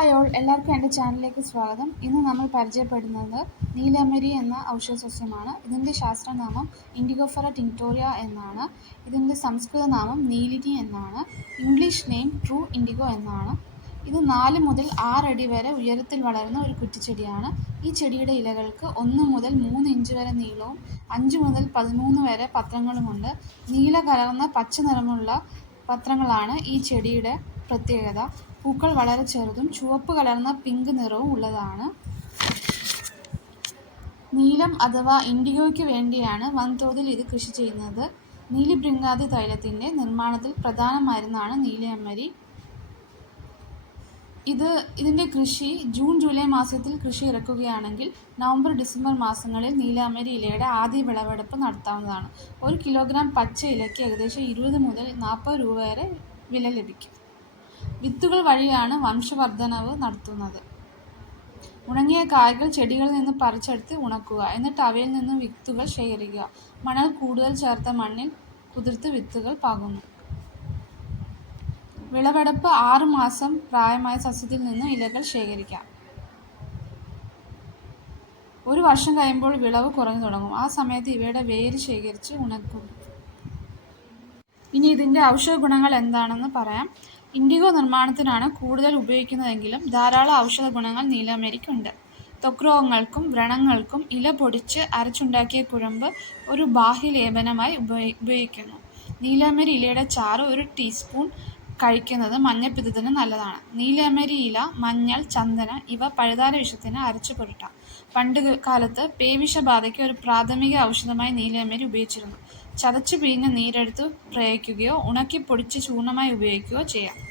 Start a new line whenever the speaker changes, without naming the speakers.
Hi all എല്ലാവർക്കും എന്റെ ചാനലിലേക്ക് സ്വാഗതം. ഇന്ന് നമ്മൾ പരിചയപ്പെടുന്നത് നീലമരി എന്ന ഔഷധസസ്യമാണ്. ഇതിന്റെ ശാസ്ത്രനാമം ഇൻഡിഗോഫറ ടിങ്ടോറിയ എന്നാണ്. ഇതിന്റെ സംസ്കൃത നാമം നീലിനി എന്നാണ്. ഇംഗ്ലീഷ് നെയിം ട്രൂ ഇൻഡിഗോ എന്നാണ്. ഇത് നാല് മുതൽ ആറടി വരെ ഉയരത്തിൽ വളരുന്ന ഒരു കുറ്റിച്ചെടിയാണ്. ഈ ചെടിയുടെ ഇലകൾക്ക് ഒന്ന് മുതൽ മൂന്ന് ഇഞ്ച് വരെ നീളവും അഞ്ച് മുതൽ പതിമൂന്ന് വരെ പത്രങ്ങളുമുണ്ട്. നീല കലർന്ന പച്ച നിറമുള്ള പത്രങ്ങളാണ് ഈ ചെടിയുടെ പ്രത്യേകത. പൂക്കൾ വളരെ ചെറുതും ചുവപ്പ് കലർന്ന പിങ്ക് നിറവും ഉള്ളതാണ്. നീലം അഥവാ ഇൻഡിഗോയ്ക്ക് വേണ്ടിയാണ് വൻതോതിൽ ഇത് കൃഷി ചെയ്യുന്നത്. നീലി ബൃങ്കാതി തൈലത്തിന്റെ നിർമ്മാണത്തിൽ പ്രധാന മരുന്നാണ് നീലയമ്മരി. ഇത് ഇതിന്റെ കൃഷി ജൂൺ ജൂലൈ മാസത്തിൽ കൃഷി ഇറക്കുകയാണെങ്കിൽ നവംബർ ഡിസംബർ മാസങ്ങളിൽ നീലാമരി ഇലയുടെ ആദ്യ വിളവെടുപ്പ് നടത്താവുന്നതാണ്. ഒരു കിലോഗ്രാം പച്ച ഇലയ്ക്ക് ഏകദേശം ഇരുപത് മുതൽ നാൽപ്പത് രൂപ വരെ വില ലഭിക്കും. വിത്തുകൾ വഴിയാണ് വംശവർദ്ധനവ് നടത്തുന്നത്. ഉണങ്ങിയ കായകൾ ചെടികളിൽ നിന്ന് പറിച്ചെടുത്ത് ഉണക്കുക. എന്നിട്ട് അവയിൽ നിന്നും വിത്തുകൾ ശേഖരിക്കുക. മണൽ കൂടുതൽ ചേർത്ത മണ്ണിൽ കുതിർത്ത് വിത്തുകൾ പാകുന്നു. വിളവെടുപ്പ് ആറ് മാസം പ്രായമായ സസ്യത്തിൽ നിന്ന് ഇലകൾ ശേഖരിക്കാം. ഒരു വർഷം കഴിയുമ്പോൾ വിളവ് കുറഞ്ഞു തുടങ്ങും. ആ സമയത്ത് ഇവയുടെ വേര് ശേഖരിച്ച് ഉണക്കും. ഇനി ഇതിന്റെ ഔഷധ ഗുണങ്ങൾ എന്താണെന്ന് പറയാം. ഇൻഡിഗോ നിർമ്മാണത്തിനാണ് കൂടുതൽ ഉപയോഗിക്കുന്നതെങ്കിലും ധാരാളം ഔഷധ ഗുണങ്ങൾ നീലമരിക്കുണ്ട്. തൊക്രോഗങ്ങൾക്കും രോഗങ്ങൾക്കും വ്രണങ്ങൾക്കും ഇല പൊടിച്ച് അരച്ചുണ്ടാക്കിയ കുഴമ്പ് ഒരു ബാഹ്യലേപനമായി ഉപയോഗി ഉപയോഗിക്കുന്നു. നീലാമരി ഇലയുടെ ചാറ് ഒരു ടീസ്പൂൺ കഴിക്കുന്നത് മഞ്ഞപ്പിത്തത്തിന് നല്ലതാണ്. നീലമരി ഇല മഞ്ഞൾ ചന്ദന ഇവ പഴുതാര വിഷത്തിന് അരച്ചു പുരട്ടാം. പണ്ട് കാലത്ത് പേവിഷബാധയ്ക്ക് ഒരു പ്രാഥമിക ഔഷധമായി നീലമരി ഉപയോഗിച്ചിരുന്നു. ചതച്ചു പിഴിഞ്ഞ നീരെടുത്ത് പ്രയോഗിക്കുകയോ ഉണക്കി പൊടിച്ച് ചൂർണമായി ഉപയോഗിക്കുകയോ ചെയ്യാം.